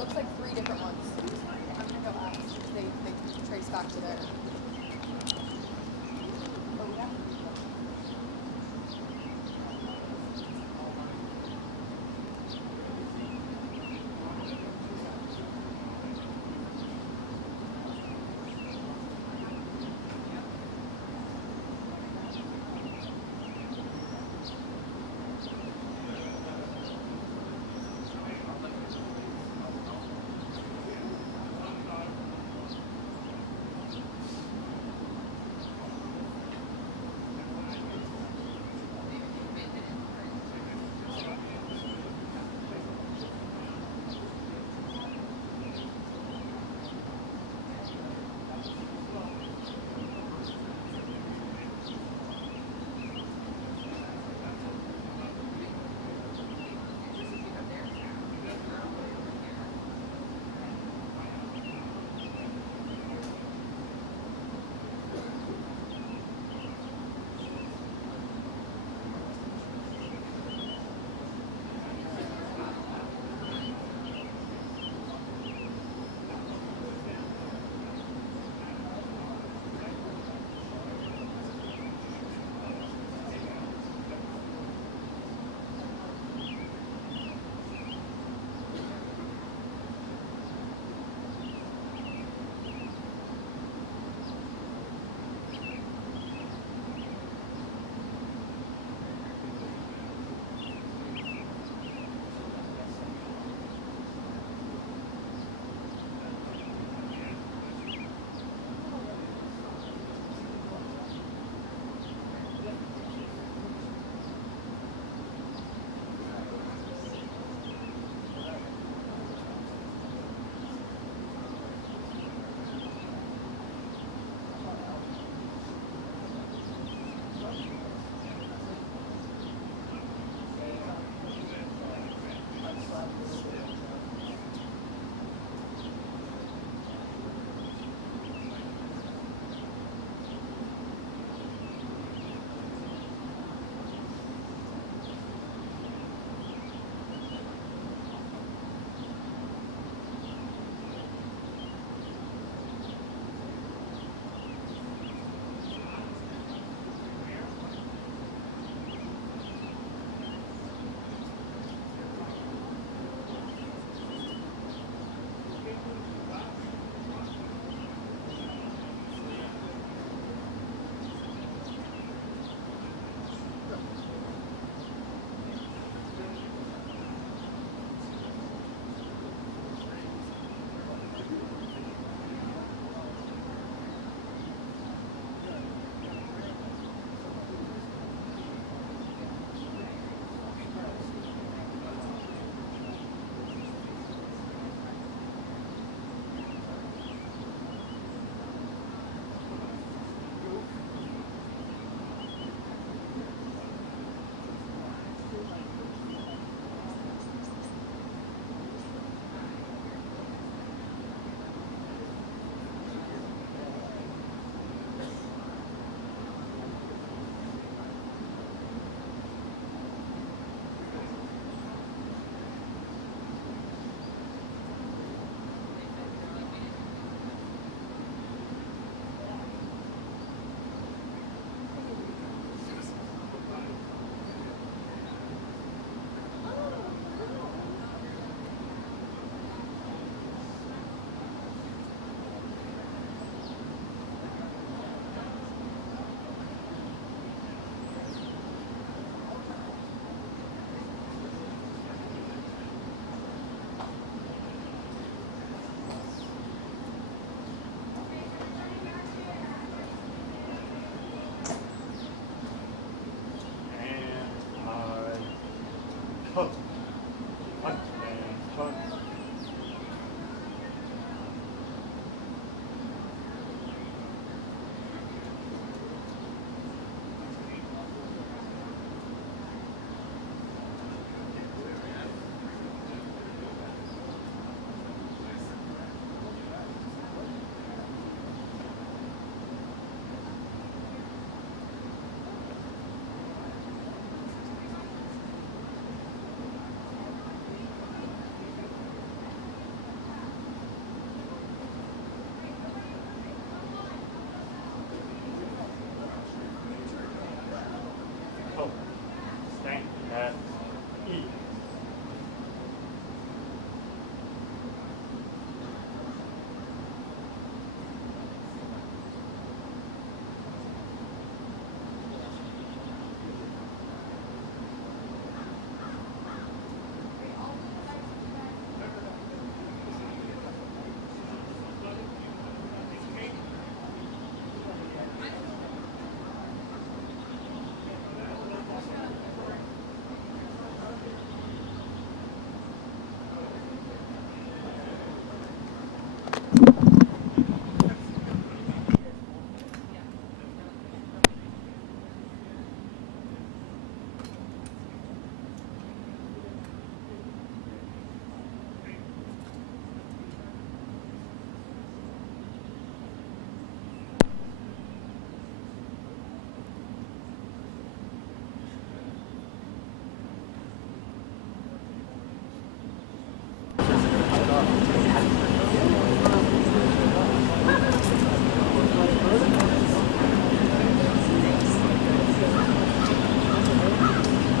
looks like 3 different ones. I'm going to go ask. They trace back to there. Oh, yeah.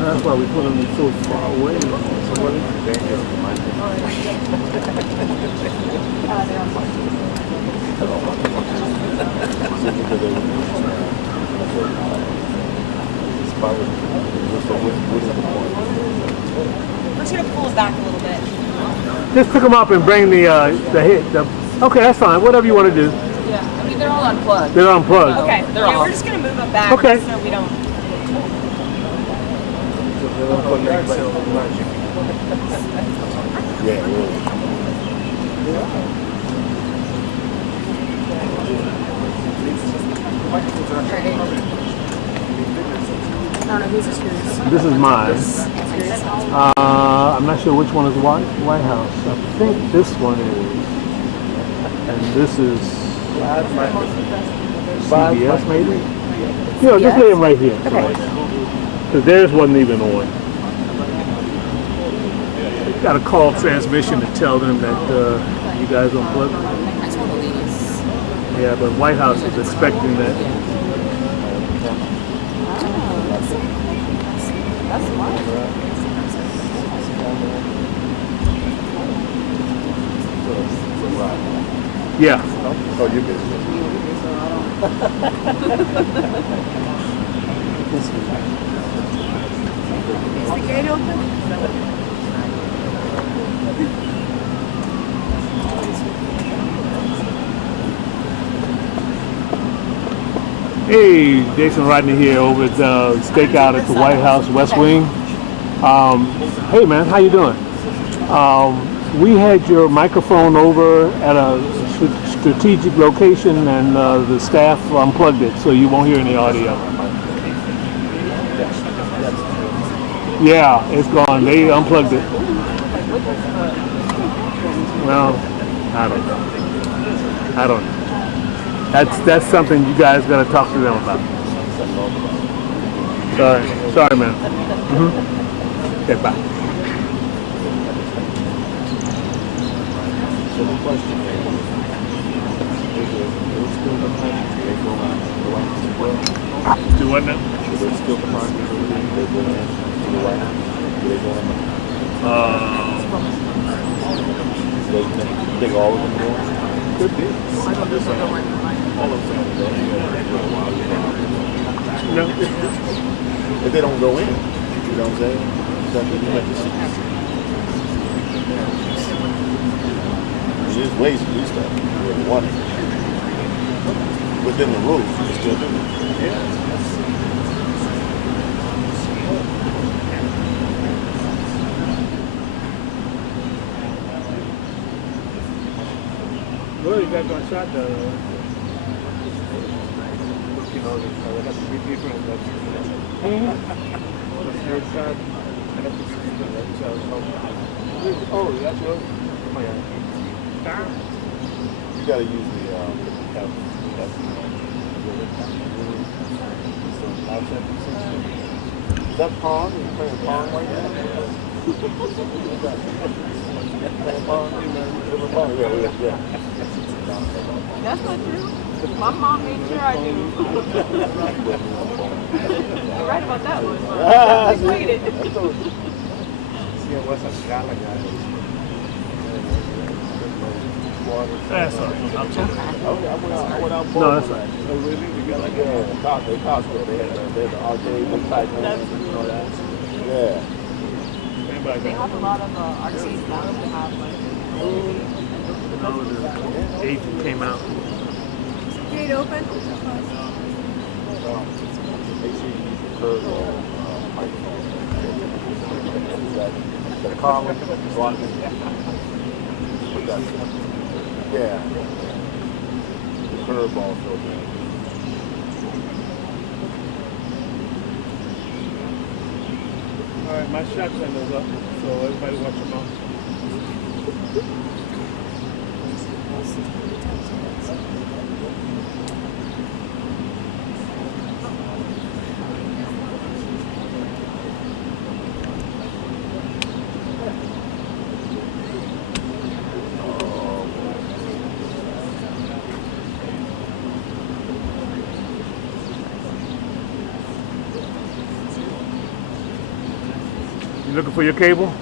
That's why we put them so far away. They're on We're just gonna pull it back a little bit. Just pick them up and bring the hit. Okay, that's fine. Whatever you want to do. Yeah, I mean, they're all unplugged. They're unplugged. Okay, They're yeah, off. we're just gonna move them back Okay. so we don't. I don't know whose is yours. This is mine. Yours? I'm not sure which one is White House. I think this one is, and this is CBS maybe. You know, just lay them right here. Okay. Because theirs wasn't even on. Got a call transmission to tell them that you guys unplugged. I told Elise. Yeah, but White House is expecting that. That's smart. Yeah. Oh, you busy. Is the gate open? Hey, Jason Rodney here over at Stakeout at the White House West Wing. Hey man, how you doing? We had your microphone over at a strategic location and the staff unplugged it, so you won't hear any audio. Yeah, it's gone. They unplugged it. Well, I don't know. I don't know. That's something you guys gotta talk to them about. Sorry, man. Okay, bye. So the question is it still behind you? They go on the White House as well? Do what now? Is it still behind you? They go in to the White House? Do they go in? You think all of them go in? Could be. All of them go in. No. If they don't go in, you know what I'm saying? Then you have to see. There's ways to do stuff. You're one. Within the rules, you can still do it. Yeah. Well, you got one shot you know, I have to be different. The third shot, I have to be different. Oh, that's yours? Oh, yeah. You gotta use the is that Pong? Are you playing Pong right now? Playing Pong? Yeah. That's not true. My mom made sure I knew. You're right about that one. I waited. See, it was a gala guy. That's all right. I'm sorry. I went out. No, that's all right. Oh, really? We got like Costco. They had the arcade type ones and all that. Yeah. They have a lot of arcades now. They have The agent came out. gate open. Make sure you use the curve microphone. The column, yeah. The curve ball filter. All right, my shotgun is up, so everybody watch your mouth. You looking for your cable?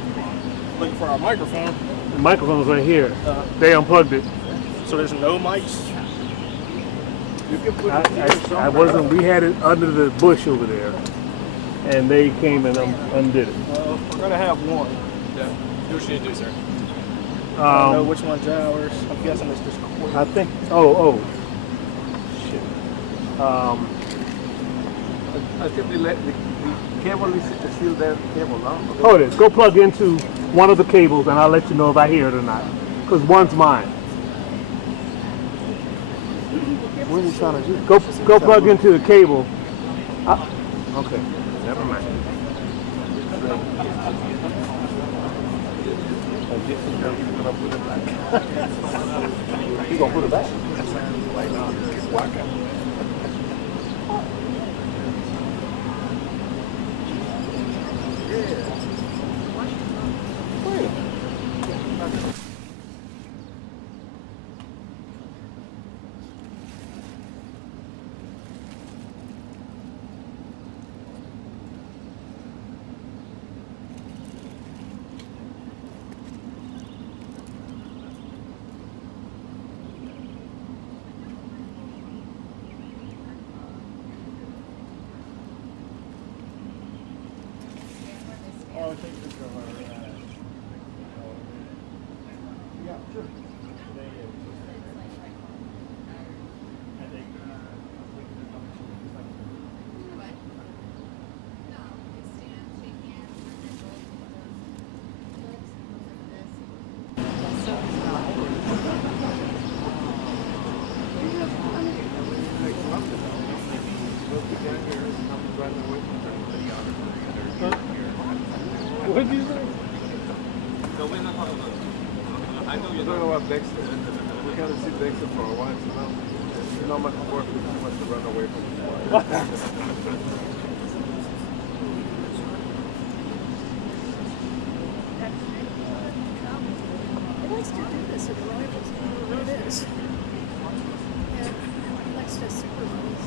Looking for our microphone. The microphone's right here. They unplugged it. So there's no mics. You can put it here somewhere. I wasn't. We had it under the bush over there, and they came and undid it. We're gonna have one. Yeah. What should you do, sir? I don't know which one's ours. I'm guessing it's just cord. I think. Oh. Shit. I think the cable is still there. Cable, no? Hold it. Go plug into one of the cables, and I'll let you know if I hear it or not. Because one's mine. What are you trying to do? Go plug into the cable. Okay. Never mind. You gonna put it back? What did you say? I know you're talking about Dexter. We kind of see Dexter for a while, so now much work is too much to run away from his wife. It likes to do this at arrivals, wherever it is. And it likes to supervise.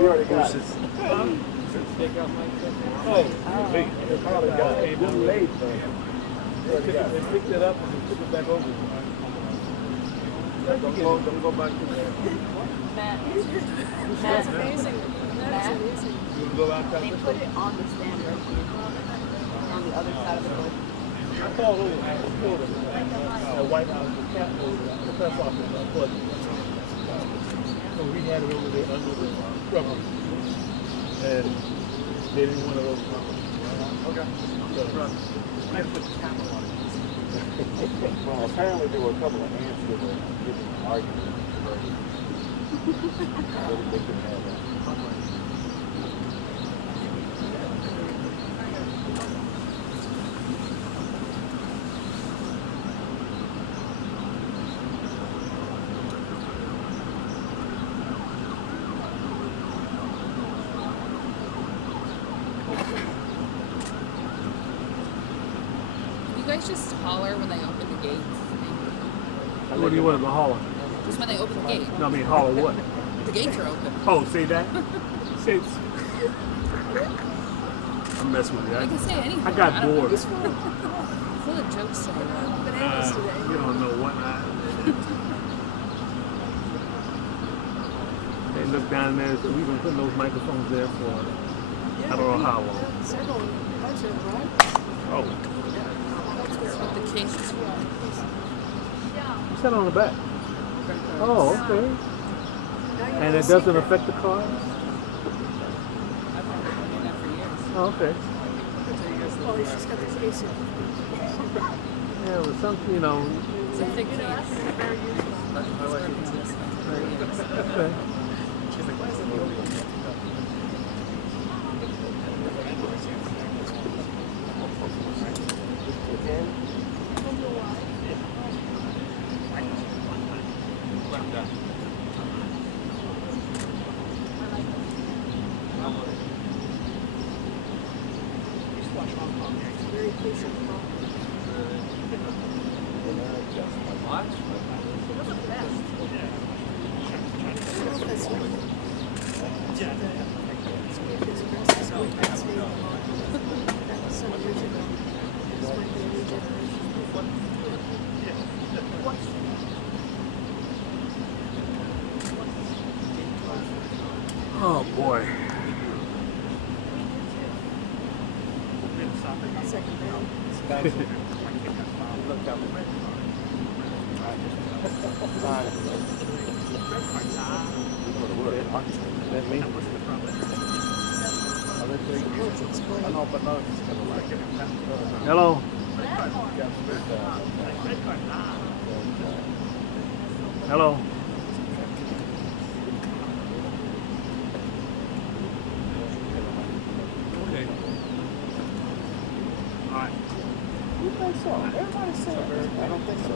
We already got it. They picked it up and took it back over. Don't go back to there. That's amazing. That's amazing. You can go out there. They put it on the stand right on the other side of the boat. I called over and told them at White House, the Capitol, the press office unplugged it. So we had it over there under the rubber. And they didn't want to overcome it. Okay. So, I put the camera on it. Well, apparently there were a couple of ants that were giving an argument. They couldn't have that. You guys just holler when they open the gates. What do you want to holler? Just when they open the gate. No, I mean holler what? The gates are open. Oh, say that? Say I'm messing with you. You can say anything. I got don't know. bored. It's full of jokes today. Bananas today. You don't know what They look down there, so we've been putting those microphones there for I don't know how long. Several, bunch of them, right? Oh, With the case. you sat on the back. Oh, okay. And it doesn't affect the cars? I've been doing that for years. Oh, okay. Oh, she's got the case in. Yeah, well, some, you know. It's a thick case. Very usual. But it's working to this one for years. Okay. She's like, why is it open? vacation home. It was a mess. I don't know if that's like the Sweet Express is going to stay on. That was some years ago. This might be a new generation. Oh boy. Second round. Hello. Hello. Okay. All right. You think so? Everybody said I don't think so.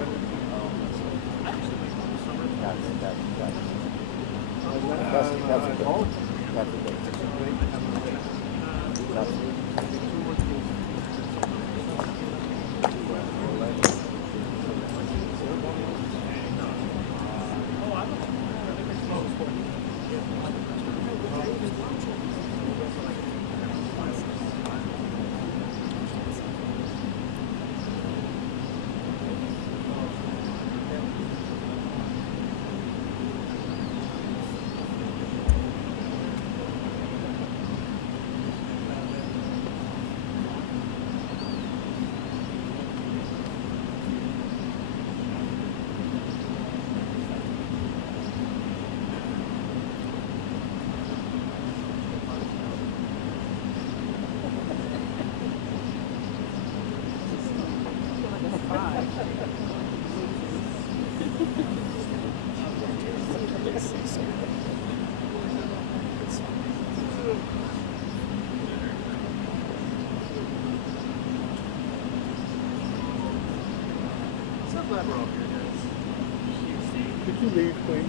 Could you leave, please?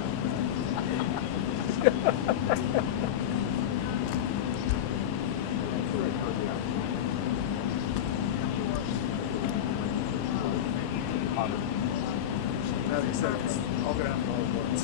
That makes sense. All gonna happen all at once.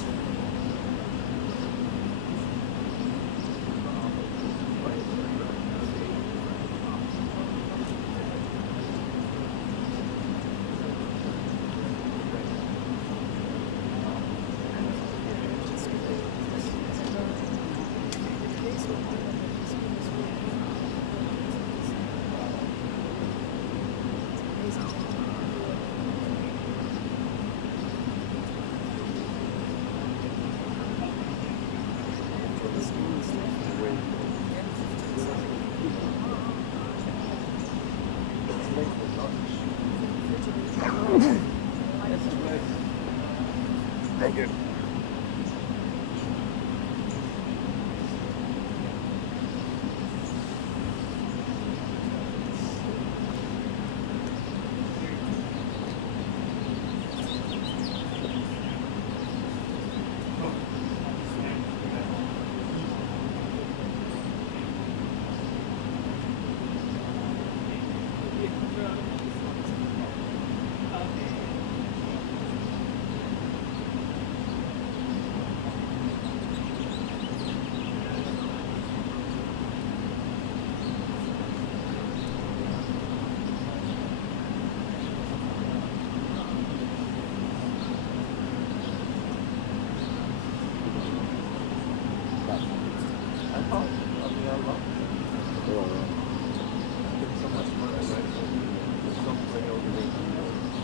Thank you.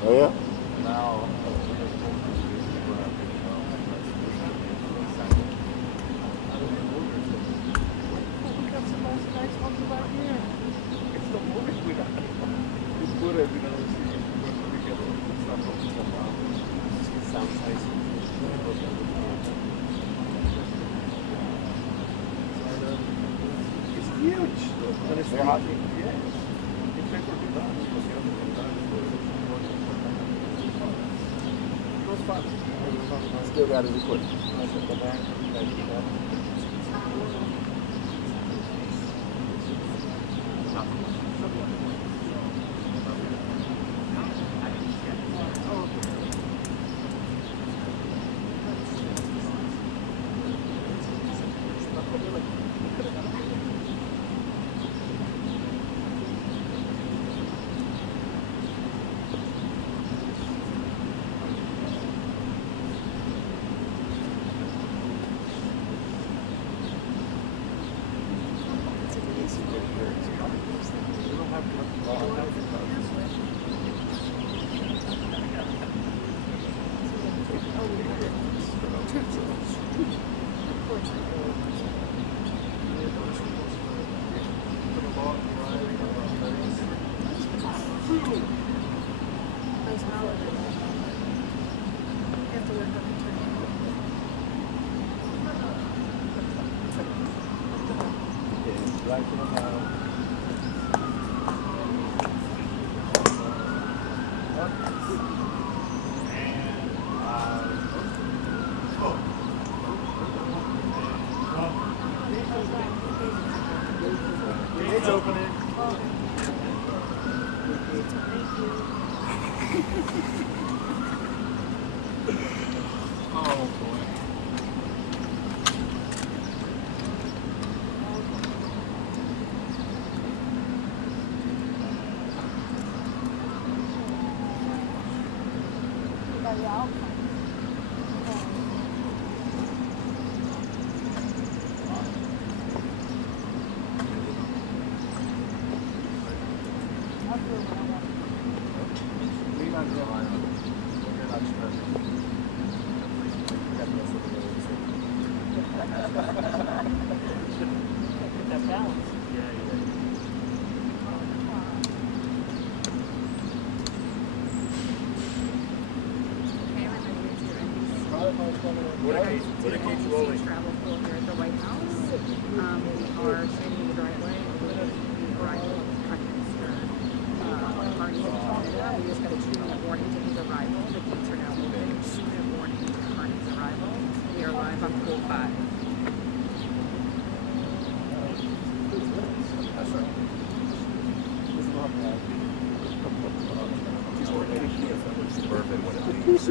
Oh yeah? Now, It's huge. And it's They're hot. Still got his equipment. Right to the mile. Gates opening. Oh boy. Lean on your line. You're not stressing. That balance. What a cage rolling. Travel pool here at the White House. We are training the driveway with the arrival of Prime Minister Carney of Canada. We just got a 2-minute warning to his arrival. The gates are now open. 2-minute warning to Carney's arrival. We are live on pool 5. That's right. She's more dedicated than suburban when it leaves.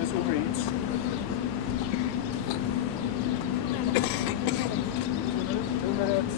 This will reach. 2 minutes.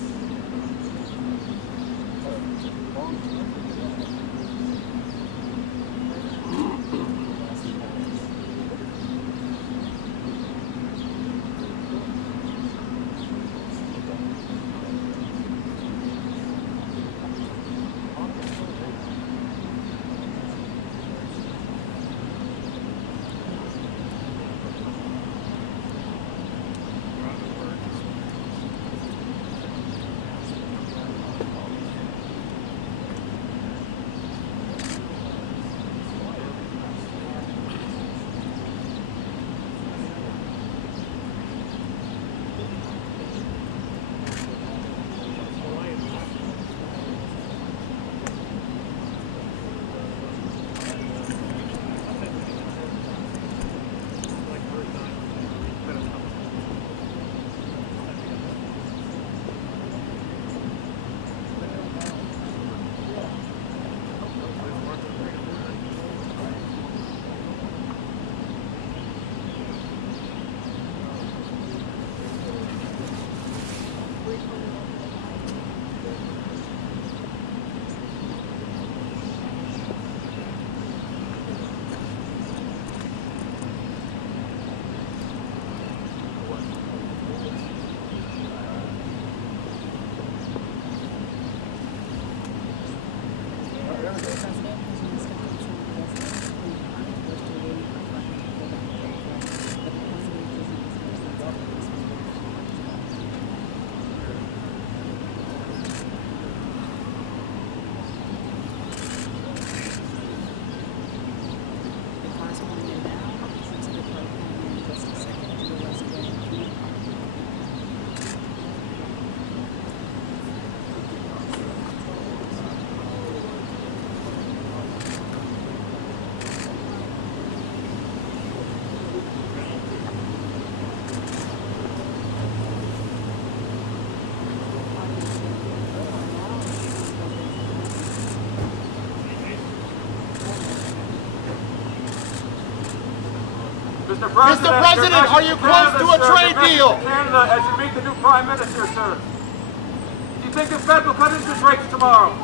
Mr. President, are you close to a trade deal? Canada, as you meet the new Prime Minister, sir. Do you think the Fed will cut interest rates tomorrow?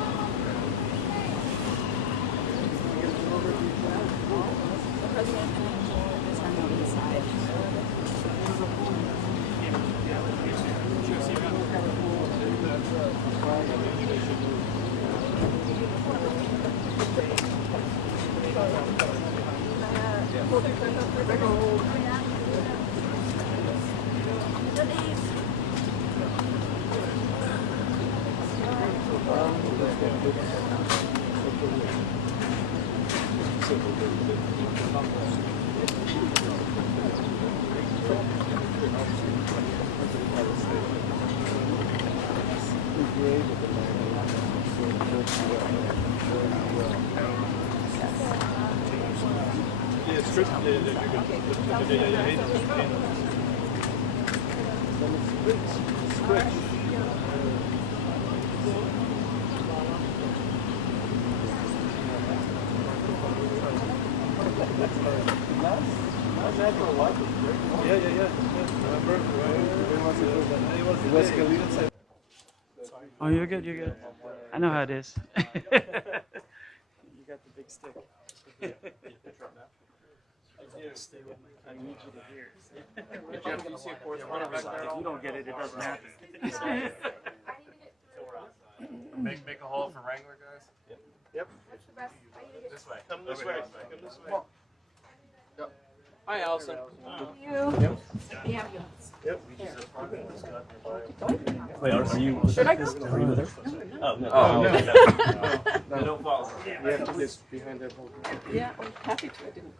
Oh, you're good. You're good. I know how it is. You got the big stick. I need you to hear. Jeff, do you see a correspondent back there? If you don't get it, it doesn't happen. Make a hole for Wrangler, guys. Yep. This way. Come this way. Come this way. Hi, Allison. Wait, are you? Should I go? Are you with her? Oh no. Oh, no. They don't follow. We have to get behind that whole group. Yeah, I'm happy to. I didn't.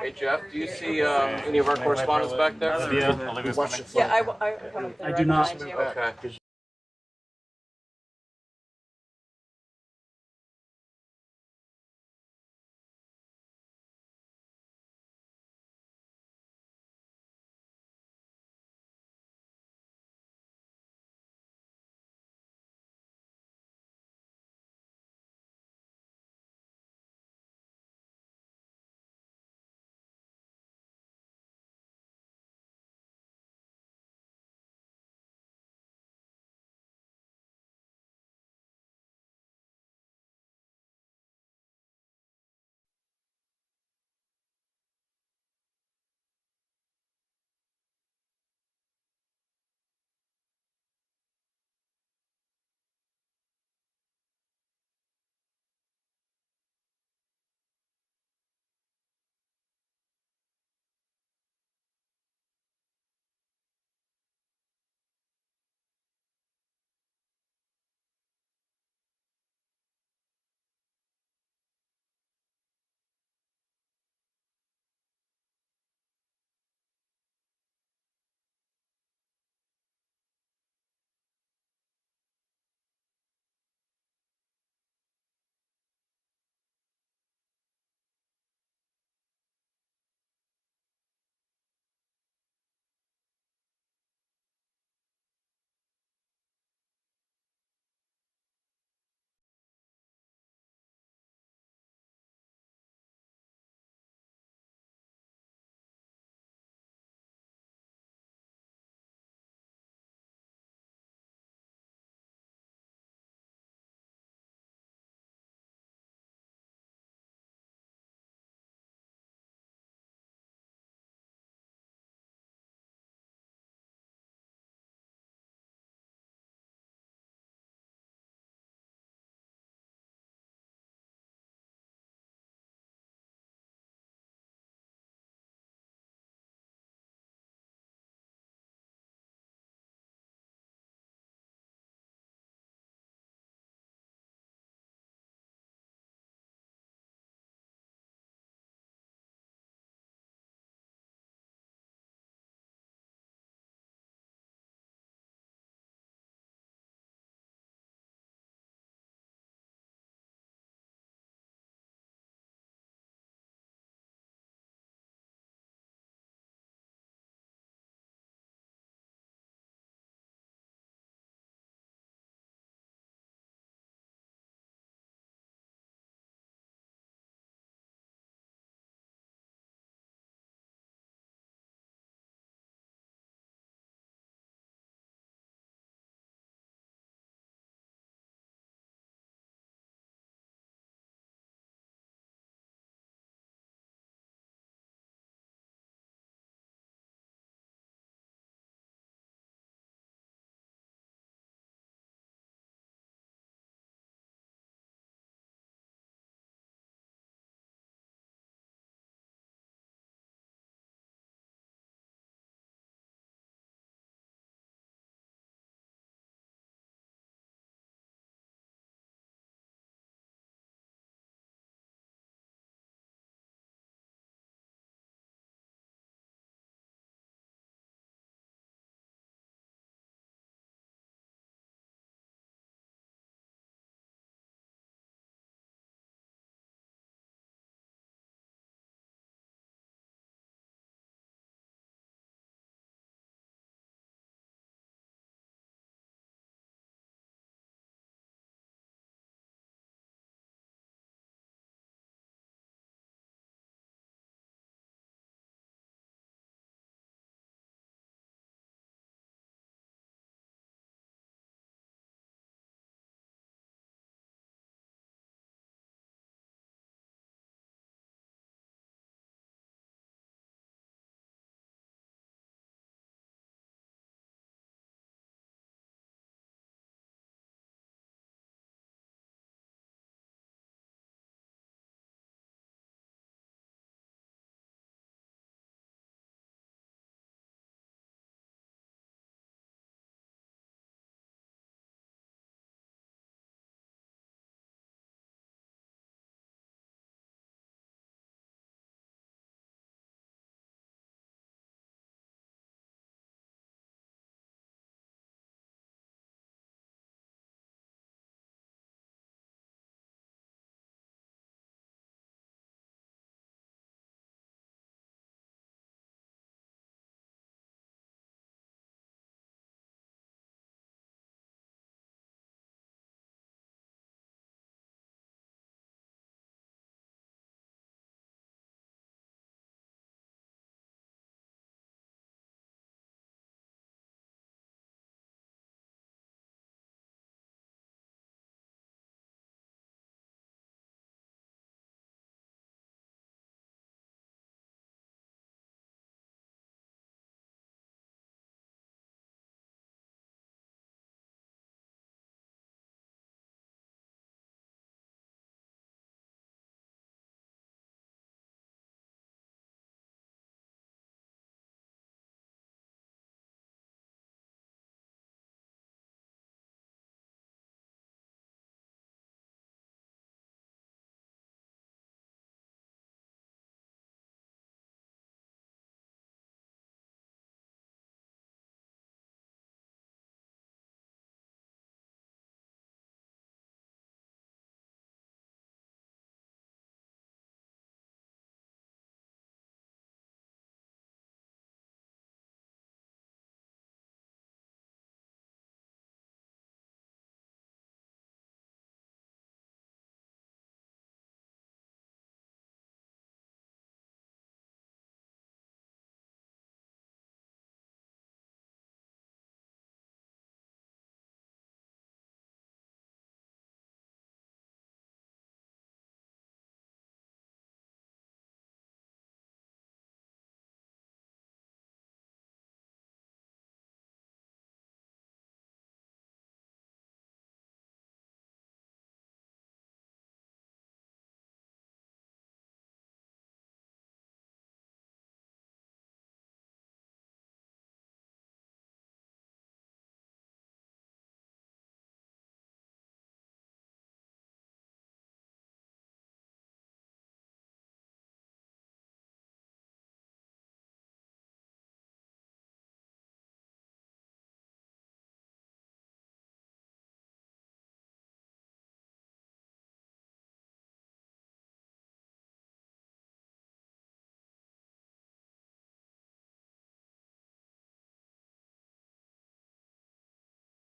Hey, Jeff, do you see any of our correspondents back there? Watch the Yeah, front. I come up there I right do not. behind you. Okay.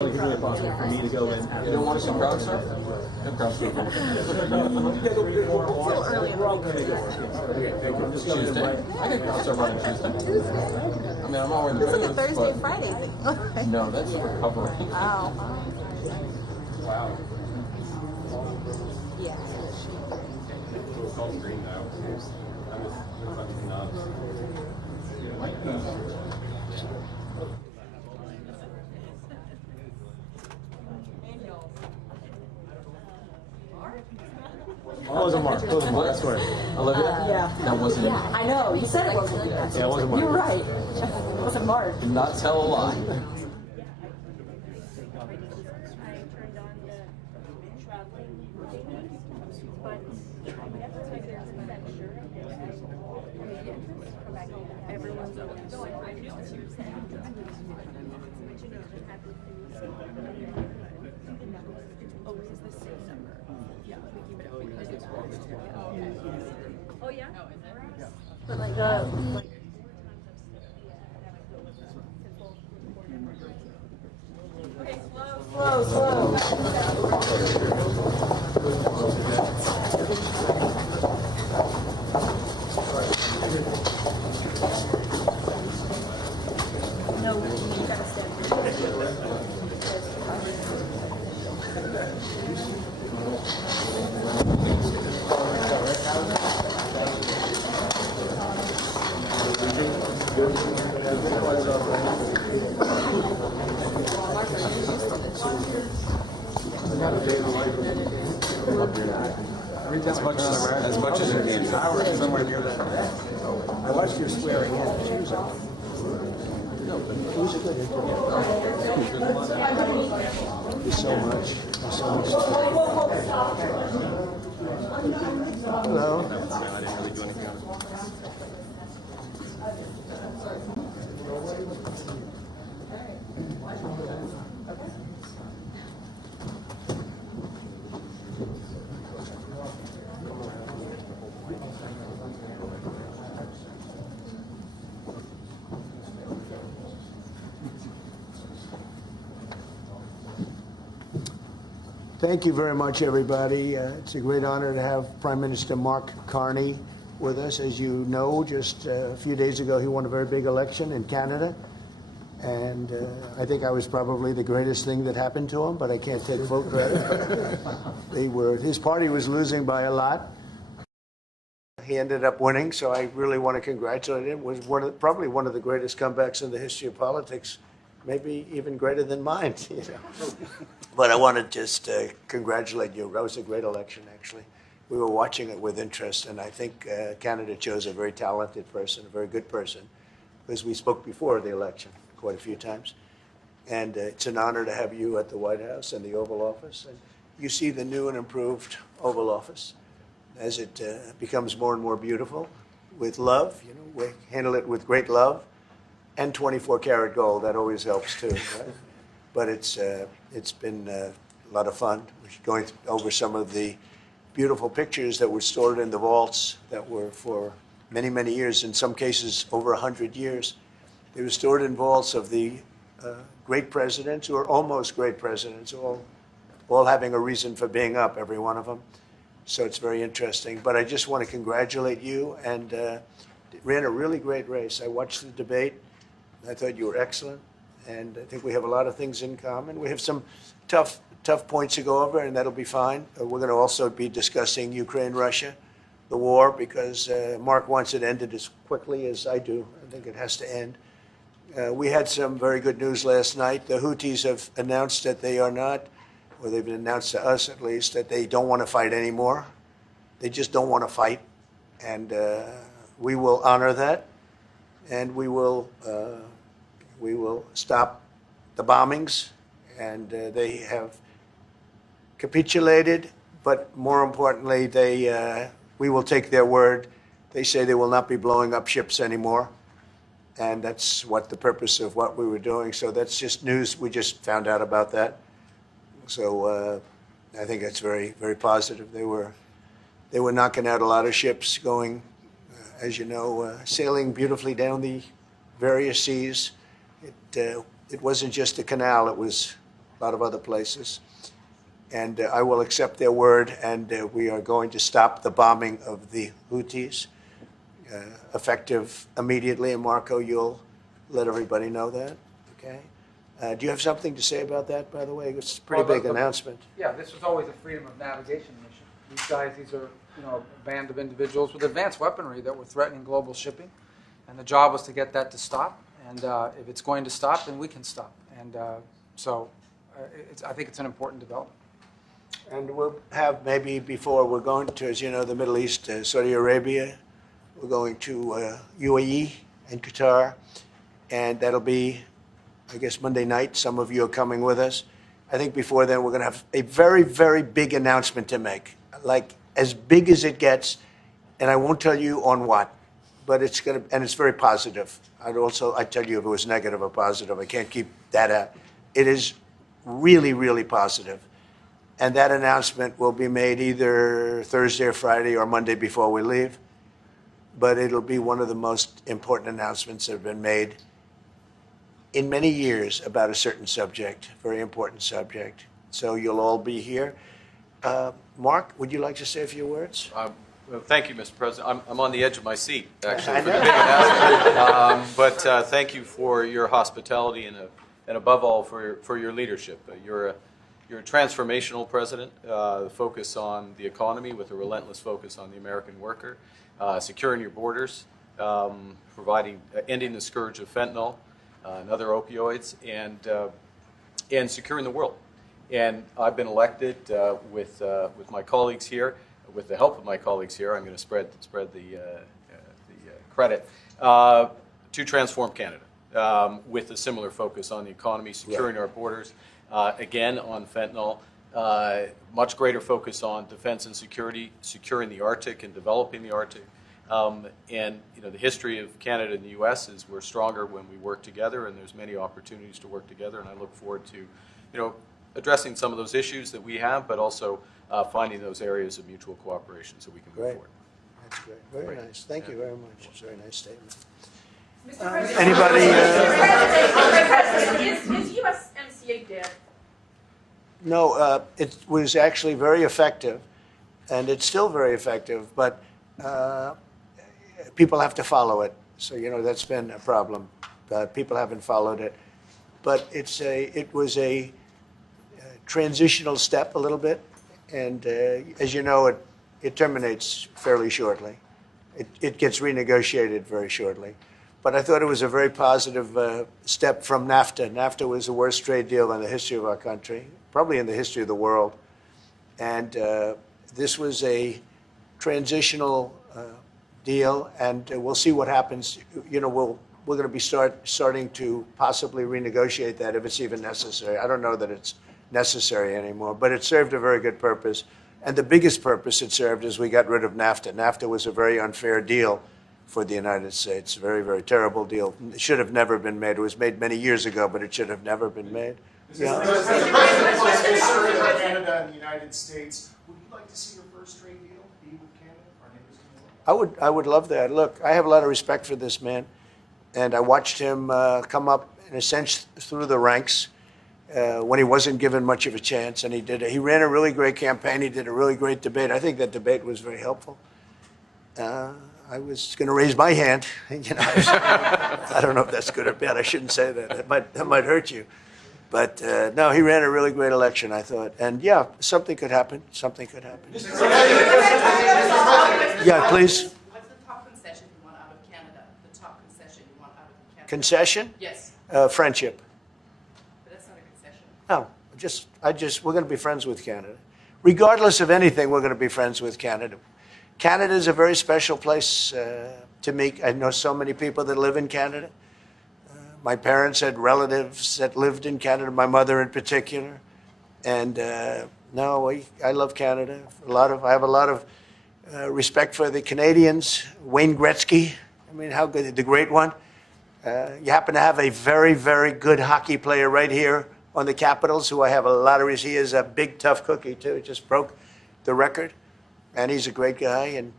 Like, it's really possible for me to go in. You don't want to see crowd surf? Crowd surf. It's a little early in the week. Tuesday? I can crowd surf on Tuesday. I mean, I'm all in the It's like a booth, Thursday, but- Friday thing. No, that's a recovery. Wow. Wow. Yeah. It's called green now. Close them, Mark. Close them, Mark. I swear. Olivia? Yeah. That wasn't Yeah, I know. You said it wasn't. Yeah, it wasn't Mark. You're right. It wasn't Mark. Do not tell a lie. I turned on the traveling thing, but everyone's always going. Always the same number. Yeah, we keep it because it's oh yeah. But like Okay, slow. no, you gotta step. As much as it needs. Somewhere near that. I watched you swearing in. She was on. No, but it was a good interview. There's so much. There's so much. Hello. I didn't really do anything else. Thank you very much, everybody. It's a great honor to have Prime Minister Mark Carney with us. As you know, just a few days ago, he won a very big election in Canada. And I think I was probably the greatest thing that happened to him, but I can't take full credit. His party was losing by a lot. He ended up winning, so I really want to congratulate him. It was probably one of the greatest comebacks in the history of politics, maybe even greater than mine. You know. But I want to just congratulate you. That was a great election, actually. We were watching it with interest, and I think Canada chose a very talented person, a very good person, because we spoke before the election quite a few times. And it's an honor to have you at the White House and the Oval Office. And you see the new and improved Oval Office as it becomes more and more beautiful with love. You know, we handle it with great love and 24-karat gold. That always helps too, right? But it's been a lot of fun. We're going over some of the beautiful pictures that were stored in the vaults that were for many, many years, in some cases over 100 years. They were stored in vaults of the great presidents, or almost great presidents, all having a reason for being up, every one of them. So it's very interesting. But I just want to congratulate you, and ran a really great race. I watched the debate. I thought you were excellent, and I think we have a lot of things in common. We have some tough points to go over, and that'll be fine. We're going to also be discussing Ukraine, Russia, the war, because Mark wants it ended as quickly as I do. I think it has to end. We had some very good news last night. The Houthis have announced that they are not, or they've announced to us at least, that they don't want to fight anymore. They just don't want to fight. And we will honor that, and we will stop the bombings. And they have capitulated, but more importantly, we will take their word. They say they will not be blowing up ships anymore. And that's what the purpose of what we were doing. So that's just news. We just found out about that. So I think that's very, very positive. They were knocking out a lot of ships going, as you know, sailing beautifully down the various seas. It wasn't just a canal. It was a lot of other places. And I will accept their word, and we are going to stop the bombing of the Houthis, effective immediately. And Marco, you'll let everybody know that, okay? Do you have something to say about that, by the way? It's a pretty big announcement. Yeah, this was always a freedom of navigation mission. These guys, these are a band of individuals with advanced weaponry that were threatening global shipping, and the job was to get that to stop. And if it's going to stop, then we can stop. And I think it's an important development. And we'll have maybe before we're going to, as you know, the Middle East, Saudi Arabia. We're going to UAE and Qatar, and that'll be, I guess, Monday night. Some of you are coming with us. I think before then we're going to have a very, very big announcement to make, like as big as it gets, and I won't tell you on what, but it's going to, and it's very positive. I'd tell you if it was negative or positive. I can't keep that out. It is really, really positive. And that announcement will be made either Thursday or Friday or Monday before we leave. But it'll be one of the most important announcements that have been made in many years about a certain subject, very important subject. So you'll all be here. Mark, would you like to say a few words? Well, thank you, Mr. President. I'm on the edge of my seat, actually, for the big announcement. But thank you for your hospitality and above all for your leadership. You're a transformational president, focus on the economy with a relentless focus on the American worker, securing your borders, ending the scourge of fentanyl and other opioids, and securing the world. And I've been elected with my colleagues here, with the help of my colleagues here. I'm going to spread the credit to transform Canada with a similar focus on the economy, securing our borders. Again, on fentanyl, much greater focus on defense and security, securing the Arctic and developing the Arctic. And the history of Canada and the U.S. is we're stronger when we work together, and there's many opportunities to work together. And I look forward to, addressing some of those issues that we have, but also finding those areas of mutual cooperation so we can move forward. That's great. Very nice. Thank you very much. It's a very nice statement. Mr. President, Anybody? Is USMCA dead? No, it was actually very effective, and it's still very effective, but people have to follow it. So, that's been a problem. People haven't followed it. But it was a transitional step a little bit, and as you know, it terminates fairly shortly. It gets renegotiated very shortly. But I thought it was a very positive step from NAFTA. NAFTA was the worst trade deal in the history of our country, probably in the history of the world. And this was a transitional deal, and we'll see what happens. We're going to be starting to possibly renegotiate that if it's even necessary. I don't know that it's necessary anymore, but it served a very good purpose. And the biggest purpose it served is we got rid of NAFTA. NAFTA was a very unfair deal for the United States. Very, very terrible deal. It should have never been made. It was made many years ago, but it should have never been made. Mr. President, Canada and the United States, would you like to see your first trade deal be with Canada? Our neighbors in the world? I would love that. Look, I have a lot of respect for this man, and I watched him come up, in a sense, through the ranks when he wasn't given much of a chance, and he ran a really great campaign. He did a really great debate. I think that debate was very helpful. I was going to raise my hand. I don't know if that's good or bad. I shouldn't say that. That might hurt you. But no, he ran a really great election, I thought. And yeah, something could happen. Something could happen. Yeah, please. What's the top concession you want out of Canada? The top concession you want out of Canada? Concession? Yes. Friendship. But that's not a concession. No, we're going to be friends with Canada. Regardless of anything, we're going to be friends with Canada. Canada is a very special place to me. I know so many people that live in Canada. My parents had relatives that lived in Canada, my mother in particular. And no, I love Canada. I have a lot of respect for the Canadians. Wayne Gretzky, how good, the great one. You happen to have a very, very good hockey player right here on the Capitals, who I have a lot of respect. He is a big, tough cookie, too. Just broke the record. And he's a great guy. And,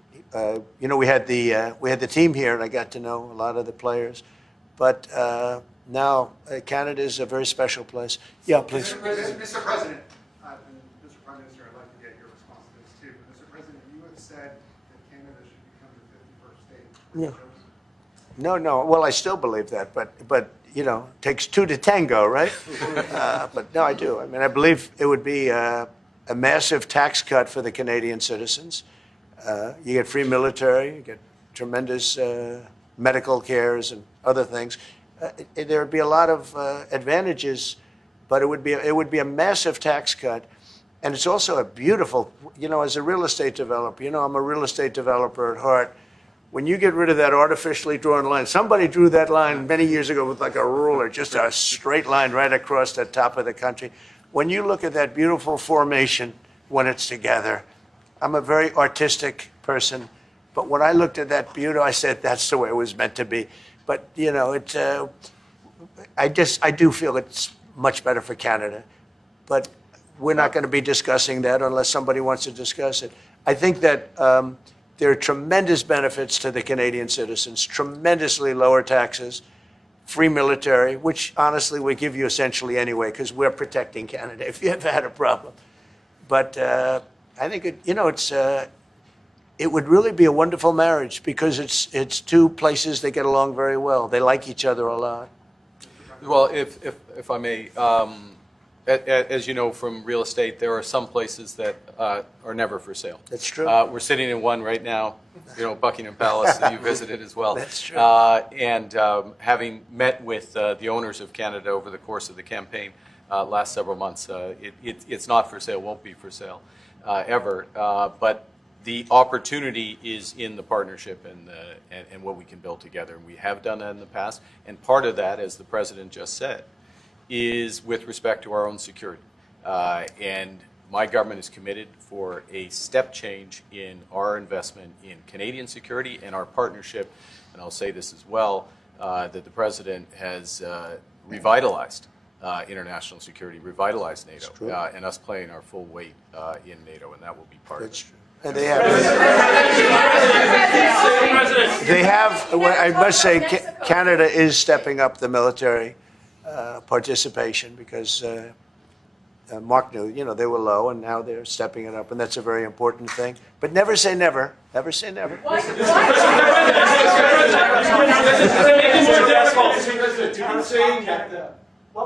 we had the team here, and I got to know a lot of the players. But now Canada is a very special place. Yeah, please. Mr. President, and Mr. Prime Minister, I'd like to get your response to this too. Mr. President, you have said that Canada should become the 51st state. Yeah. No. Well, I still believe that, but you know, it takes two to tango, right? But no, I do. I mean, I believe it would be a massive tax cut for the Canadian citizens. You get free military, you get tremendous medical cares and other things. There would be a lot of advantages, but it would be a massive tax cut. And it's also a beautiful, you know, as a real estate developer, you know, I'm a real estate developer at heart. When you get rid of that artificially drawn line, somebody drew that line many years ago with like a ruler, just a straight line right across the top of the country. When you look at that beautiful formation when it's together, I'm a very artistic person, but when I looked at that beauty, I said that's the way it was meant to be. But you know, I do feel it's much better for Canada, but we're not going to be discussing that unless somebody wants to discuss it. I think that there are tremendous benefits to the Canadian citizens, tremendously lower taxes, free military, which honestly we give you essentially anyway because we're protecting Canada if you ever had a problem. But I think it would really be a wonderful marriage because it's two places that get along very well. They like each other a lot. Well, if I may, as you know from real estate, there are some places that are never for sale. That's true. We're sitting in one right now, you know, Buckingham Palace that you visited as well. That's true. And having met with the owners of Canada over the course of the campaign last several months, it's not for sale, won't be for sale ever. But the opportunity is in the partnership and what we can build together. And we have done that in the past. And part of that, as the President just said, is with respect to our own security. And my government is committed for a step change in our investment in Canadian security and our partnership, and I'll say this as well, that the President has revitalized international security, revitalized NATO, and us playing our full weight in NATO, and that will be part of it. And they have, I must say, Canada is stepping up the military participation because Mark knew, you know, they were low and now they're stepping it up, and that's a very important thing. But never say never. Never say never. What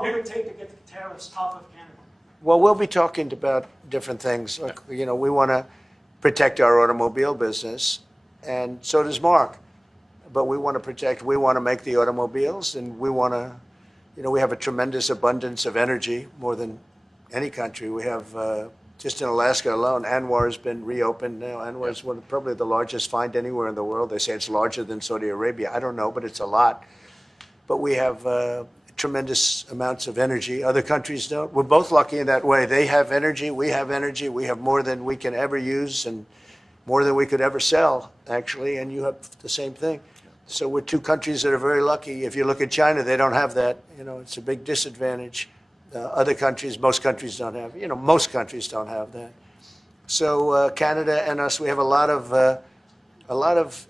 would it take to get the tariffs off of Canada? Well, we'll be talking about different things. Like, you know, we want to protect our automobile business, and so does Mark. But we want to make the automobiles, and we want to, you know, we have a tremendous abundance of energy, more than any country. We have, just in Alaska alone, Anwar has been reopened now. Anwar is probably the largest find anywhere in the world. They say it's larger than Saudi Arabia. I don't know, but it's a lot. But we have tremendous amounts of energy. Other countries don't. We're both lucky in that way. They have energy. We have energy. We have more than we can ever use and more than we could ever sell, actually, and you have the same thing. So we're two countries that are very lucky. If you look at China, they don't have that. You know, it's a big disadvantage. Other countries, most countries don't have. You know, most countries don't have that. So Canada and us, we have a lot of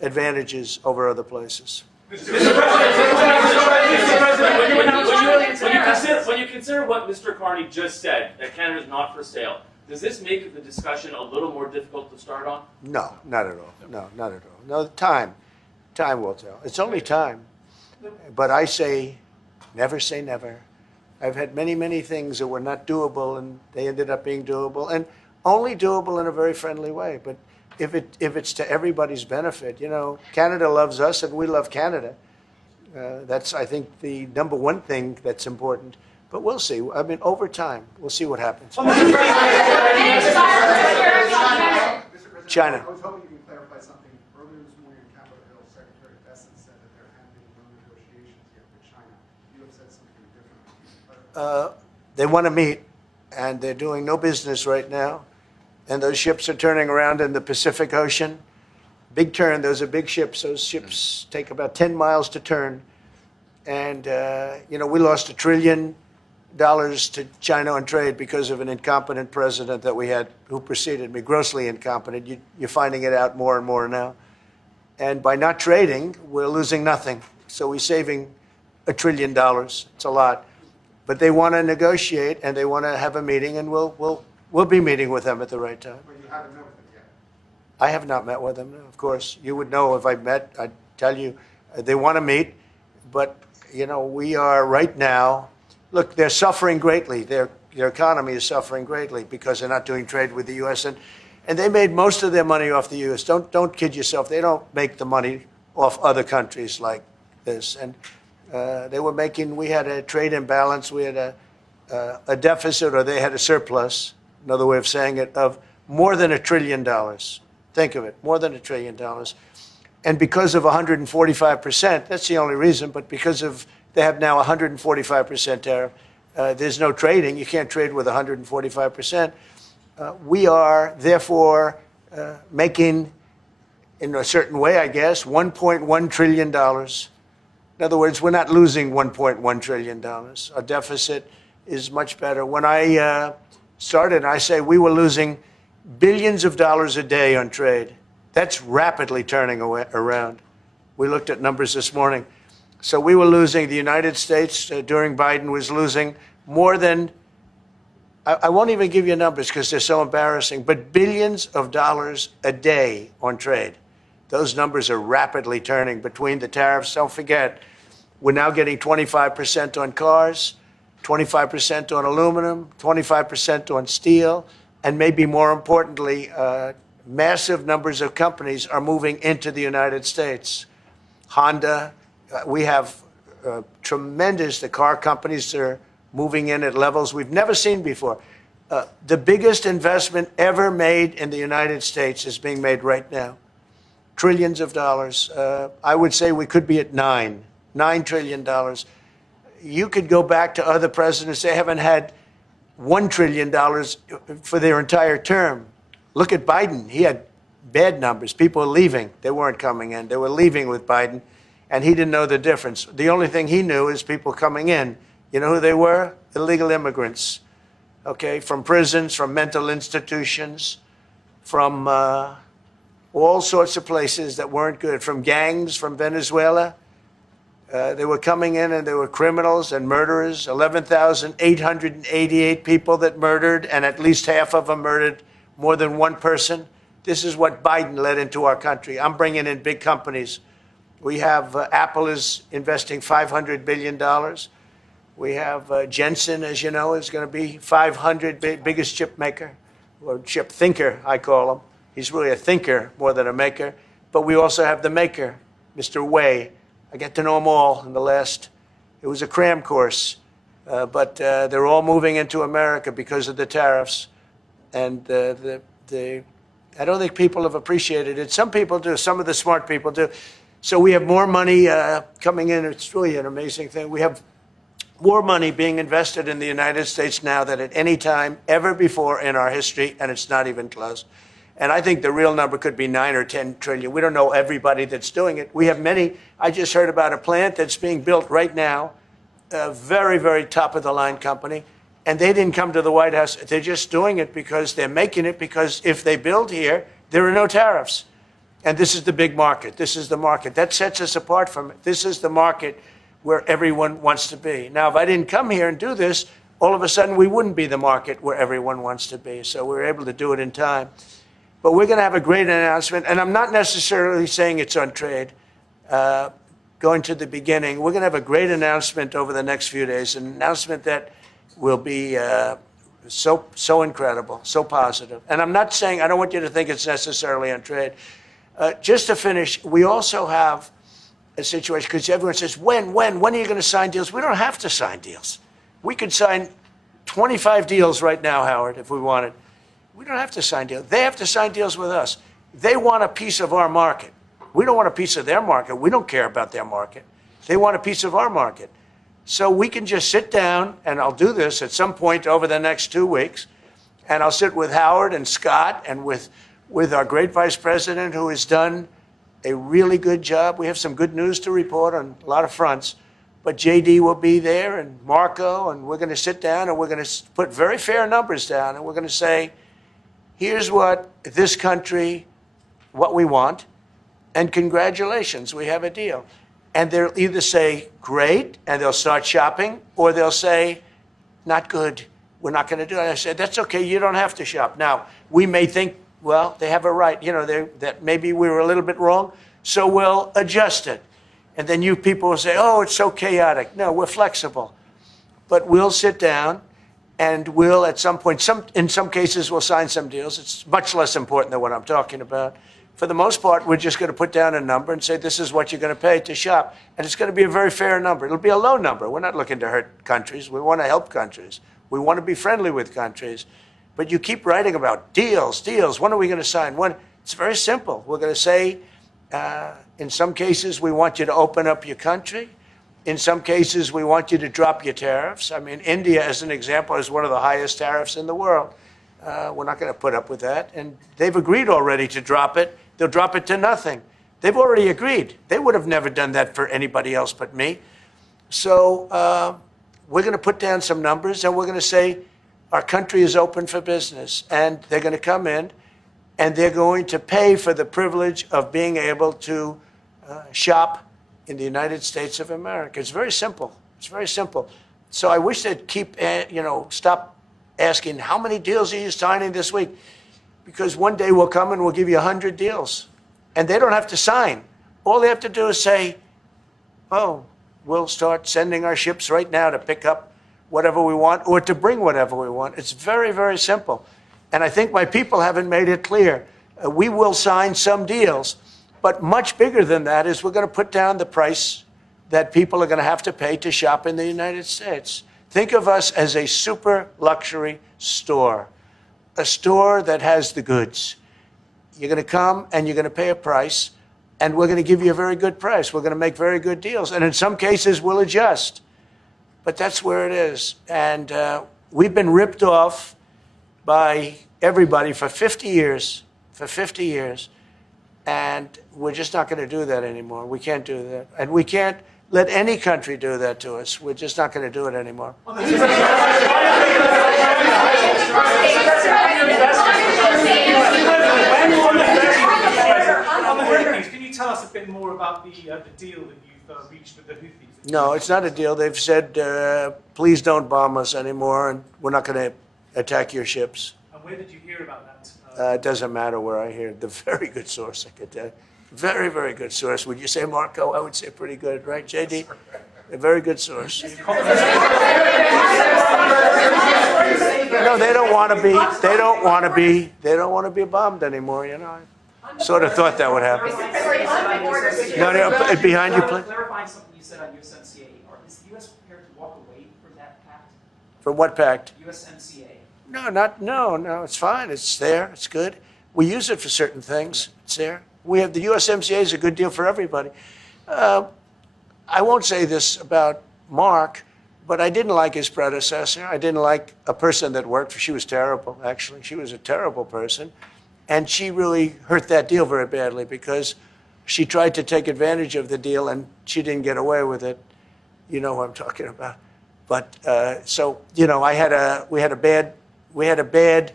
advantages over other places. Mr. President, when you consider what Mr. Carney just said, that Canada is not for sale, does this make the discussion a little more difficult to start on? No, not at all. No, not at all. No, time will tell. It's only time. But I say never. I've had many things that were not doable, and they ended up being doable, and only doable in a very friendly way. But if it's to everybody's benefit, you know, Canada loves us and we love Canada. That's, I think, the number one thing that's important. But we'll see. I mean, over time, we'll see what happens. China. I was hoping you could clarify something. Earlier this morning in Capitol Hill, Secretary Bessent said that there have been no negotiations yet with China. You have said something different. They want to meet, and they're doing no business right now. And those ships are turning around in the Pacific Ocean. Big turn. Those are big ships. Those ships take about 10 miles to turn. And, you know, we lost $1 trillion to China on trade because of an incompetent president that we had who preceded me, grossly incompetent. You're finding it out more and more now. And by not trading, we're losing nothing. So we're saving $1 $1 trillion. It's a lot. But they want to negotiate, and they want to have a meeting, and we'll be meeting with them at the right time. But you haven't met with them yet. I have not met with them, of course. You would know if I met. I'd tell you they want to meet. But, you know, we are right now, look, they're suffering greatly. Their economy is suffering greatly because they're not doing trade with the U.S. And they made most of their money off the U.S. Don't kid yourself. They don't make the money off other countries like this. And they were making, we had a trade imbalance. We had a deficit, or they had a surplus, another way of saying it, of more than $1 trillion. Think of it, more than $1 trillion. And because of 145%, that's the only reason, but because of, they have now 145% tariff, there's no trading. You can't trade with 145%. We are, therefore, making, in a certain way, I guess, $1.1 trillion. In other words, we're not losing $1.1 trillion. Our deficit is much better. When I started, I say we were losing billions of dollars a day on trade. That's rapidly turning around. We looked at numbers this morning. So we were losing, the United States during Biden was losing more than, I won't even give you numbers because they're so embarrassing, but billions of dollars a day on trade. Those numbers are rapidly turning between the tariffs. Don't forget, we're now getting 25% on cars, 25% on aluminum, 25% on steel, and maybe more importantly, massive numbers of companies are moving into the United States. Honda, we have tremendous, the car companies are moving in at levels we've never seen before. The biggest investment ever made in the United States is being made right now. Trillions of dollars. I would say we could be at $9 trillion. You could go back to other presidents. They haven't had $1 trillion for their entire term. Look at Biden. He had bad numbers. People were leaving. They weren't coming in. They were leaving with Biden, and he didn't know the difference. The only thing he knew is people coming in. You know who they were? Illegal immigrants, okay, from prisons, from mental institutions, from all sorts of places that weren't good, from gangs, from Venezuela. They were coming in, and they were criminals and murderers. 11,888 people that murdered, and at least half of them murdered more than one person. This is what Biden led into our country. I'm bringing in big companies. We have Apple is investing $500 billion. We have Jensen, as you know, is going to be 500 biggest chip maker, or chip thinker, I call him. He's really a thinker more than a maker. But we also have the maker, Mr. Wei. I get to know them all in the last, it was a cram course. But they're all moving into America because of the tariffs. And I don't think people have appreciated it. Some people do. Some of the smart people do. So we have more money coming in. It's really an amazing thing. We have more money being invested in the United States now than at any time ever before in our history, and it's not even close. And I think the real number could be 9 or 10 trillion. We don't know everybody that's doing it. We have many. I just heard about a plant that's being built right now, a very, very top-of-the-line company. And they didn't come to the White House. They're just doing it because they're making it because if they build here, there are no tariffs. And this is the big market. This is the market. That sets us apart from it. This is the market where everyone wants to be. Now, if I didn't come here and do this, all of a sudden we wouldn't be the market where everyone wants to be. So we're able to do it in time. But we're going to have a great announcement. And I'm not necessarily saying it's on trade. Going to the beginning, we're going to have a great announcement over the next few days, an announcement that will be so incredible, so positive. And I'm not saying, I don't want you to think it's necessarily on trade. Just to finish, we also have a situation, because everyone says, when are you going to sign deals? We don't have to sign deals. We could sign 25 deals right now, Howard, if we wanted. We don't have to sign deals. They have to sign deals with us. They want a piece of our market. We don't want a piece of their market. We don't care about their market. They want a piece of our market. So we can just sit down, and I'll do this at some point over the next 2 weeks, and I'll sit with Howard and Scott and with our great vice president, who has done a really good job. We have some good news to report on a lot of fronts, but JD will be there, and Marco, and we're going to sit down, and we're going to put very fair numbers down, and we're going to say, here's what this country, what we want, and congratulations, we have a deal. And they'll either say, great, and they'll start shopping, or they'll say, not good, we're not going to do it. I said, that's okay, you don't have to shop. Now, we may think, well, they have a right, that maybe we were a little bit wrong, so we'll adjust it. And then you people will say, oh, it's so chaotic. No, we're flexible. But we'll sit down and we'll, at some point, in some cases, we'll sign some deals. It's much less important than what I'm talking about. For the most part, we're just going to put down a number and say, this is what you're going to pay to shop. And it's going to be a very fair number. It'll be a low number. We're not looking to hurt countries. We want to help countries. We want to be friendly with countries. But you keep writing about deals. When are we going to sign? When? It's very simple. We're going to say, in some cases, we want you to open up your country. In some cases, we want you to drop your tariffs. I mean, India, as an example, is one of the highest tariffs in the world. We're not going to put up with that. And they've agreed already to drop it. They'll drop it to nothing. They've already agreed. They would have never done that for anybody else but me. So we're going to put down some numbers, and we're going to say our country is open for business. And they're going to come in, and they're going to pay for the privilege of being able to shop in the United States of America. It's very simple. It's very simple. So I wish they'd keep, stop asking, how many deals are you signing this week? Because one day we'll come and we'll give you 100 deals. And they don't have to sign. All they have to do is say, oh, we'll start sending our ships right now to pick up whatever we want or to bring whatever we want. It's very, very simple. And I think my people haven't made it clear. We will sign some deals, but much bigger than that is we're going to put down the price that people are going to have to pay to shop in the United States. Think of us as a super luxury store, a store that has the goods. You're going to come and you're going to pay a price, and we're going to give you a very good price. We're going to make very good deals. And in some cases, we'll adjust. But that's where it is. And we've been ripped off by everybody for 50 years, and we're just not going to do that anymore. We can't do that. And we can't let any country do that to us. We're just not going to do it anymore. On the Houthis, can you tell us a bit more about the deal that you've reached with the Houthis? No, it's not a deal. They've said, please don't bomb us anymore, and we're not going to attack your ships. And where did you hear about that? It doesn't matter where I hear it. The very good source, I could tell you. Very, very good source. Would you say, Marco? I would say pretty good, right, JD? A very good source. No, they don't want to be. They don't want to be. They don't want to be bombed anymore. I sort of thought that would happen. No, behind you, please. Clarifying something you said on USMCA. Is the U.S. prepared to walk away from that pact? From what pact? USMCA. No, it's fine. It's there. It's good. We use it for certain things. It's there. We have the USMCA is a good deal for everybody. I won't say this about Mark, but I didn't like his predecessor. I didn't like a person that worked for. She was terrible, actually. She was a terrible person. And she really hurt that deal very badly because she tried to take advantage of the deal and she didn't get away with it. You know what I'm talking about. But we had a bad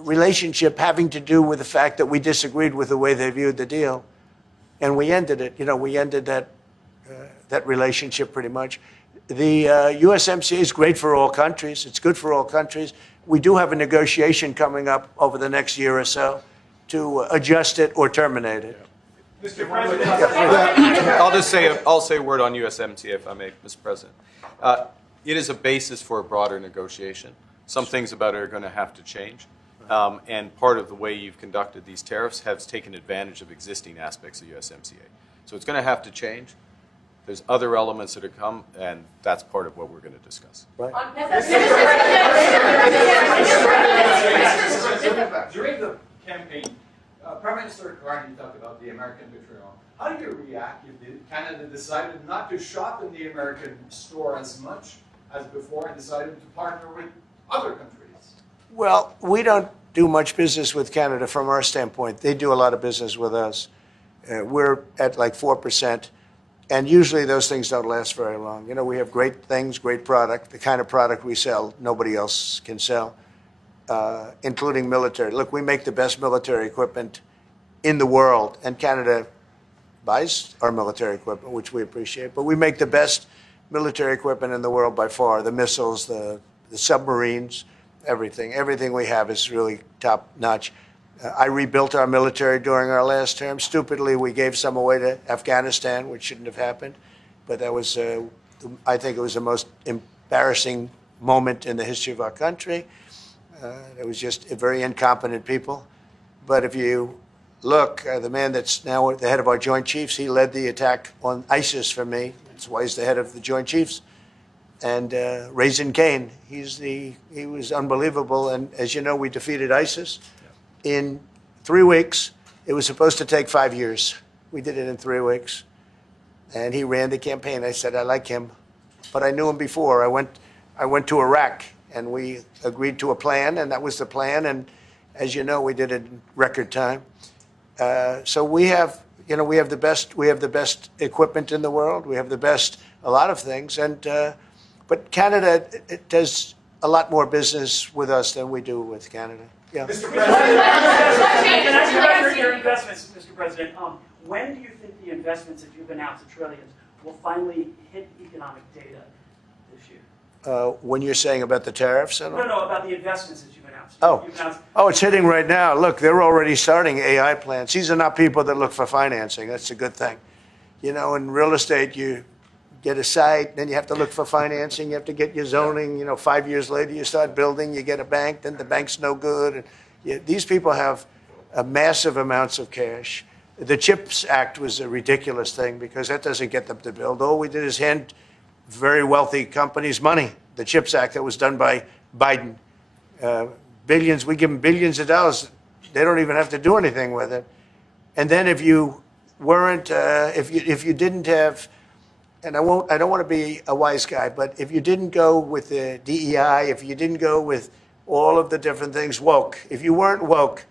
relationship having to do with the fact that we disagreed with the way they viewed the deal, and we ended it. We ended that relationship pretty much. The USMCA is great for all countries. It's good for all countries. We do have a negotiation coming up over the next year or so to adjust it or terminate it. Mr. President, I'll say a word on USMCA if I may, Mr. President. It is a basis for a broader negotiation. Some things about it are going to have to change. And part of the way you've conducted these tariffs has taken advantage of existing aspects of USMCA. So it's going to have to change. There's other elements that are come, and that's part of what we're going to discuss. Right. During the campaign, Prime Minister Carney talked about the American vitriol. How do you react if Canada decided not to shop in the American store as much as before and decided to partner with other countries? Well, we don't do much business with Canada from our standpoint. They do a lot of business with us. We're at like 4%, and usually those things don't last very long. We have great things, great product, the kind of product we sell nobody else can sell, including military. Look, we make the best military equipment in the world, and Canada buys our military equipment, which we appreciate. But we make the best military equipment in the world by far. The missiles, the submarines, everything. Everything we have is really top notch. I rebuilt our military during our last term. Stupidly, we gave some away to Afghanistan, which shouldn't have happened. But that was, I think it was the most embarrassing moment in the history of our country. It was just very incompetent people. But if you look, the man that's now the head of our Joint Chiefs, he led the attack on ISIS for me. That's why he's the head of the Joint Chiefs. And Raisin Kane, he was unbelievable. And as you know, we defeated ISIS in 3 weeks. It was supposed to take 5 years. We did it in 3 weeks. And he ran the campaign. I said, I like him. But I knew him before. I went to Iraq, and we agreed to a plan, and that was the plan. And as you know, we did it in record time. So we have the best equipment in the world. We have the best, a lot of things. And but Canada, it does a lot more business with us than we do with Canada. Yeah. Mr. President, can I ask you about your investments, Mr. President? When do you think the investments that you've announced, the trillions, will finally hit economic data this year? When you're saying about the tariffs? No, about the investments that you've announced. Oh, it's hitting right now. Look, they're already starting AI plants. These are not people that look for financing. That's a good thing. You know, in real estate, you get a site, then you have to look for financing. You have to get your zoning. You know, 5 years later, you start building. You get a bank, then the bank's no good. And these people have massive amounts of cash. The CHIPS Act was a ridiculous thing because that doesn't get them to build. All we did is hand very wealthy companies money. The CHIPS Act that was done by Biden. Billions, we give them billions of dollars. They don't even have to do anything with it. And then if you weren't, if you didn't have, and I don't want to be a wise guy, but if you didn't go with the DEI, if you didn't go with all of the different things, woke, if you weren't woke,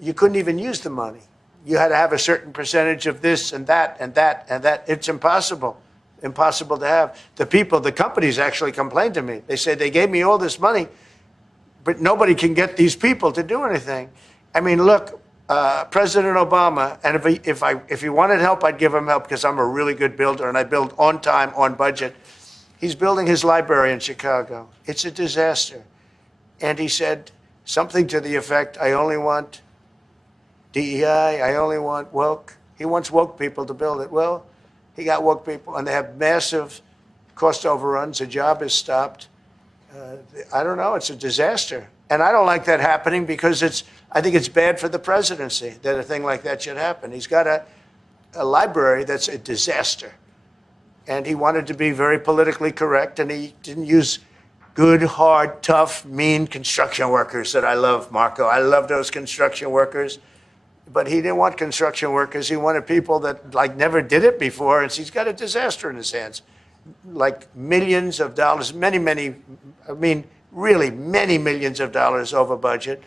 you couldn't even use the money. You had to have a certain percentage of this and that and that and that. It's impossible to have. The companies actually complained to me. They said they gave me all this money, but nobody can get these people to do anything. I mean, look, President Obama, and if he wanted help, I'd give him help because I'm a really good builder and I build on time, on budget. He's building his library in Chicago. It's a disaster. And he said something to the effect, I only want DEI, I only want woke. He wants woke people to build it. Well, he got woke people, and they have massive cost overruns. The job is stopped. I don't know. It's a disaster. And I don't like that happening because I think it's bad for the presidency that a thing like that should happen. He's got a library that's a disaster. And he wanted to be very politically correct, and he didn't use good, hard, tough, mean construction workers that I love, Marco. I love those construction workers. But he didn't want construction workers. He wanted people that never did it before. And he's got a disaster in his hands. Like millions of dollars, really many millions of dollars over budget.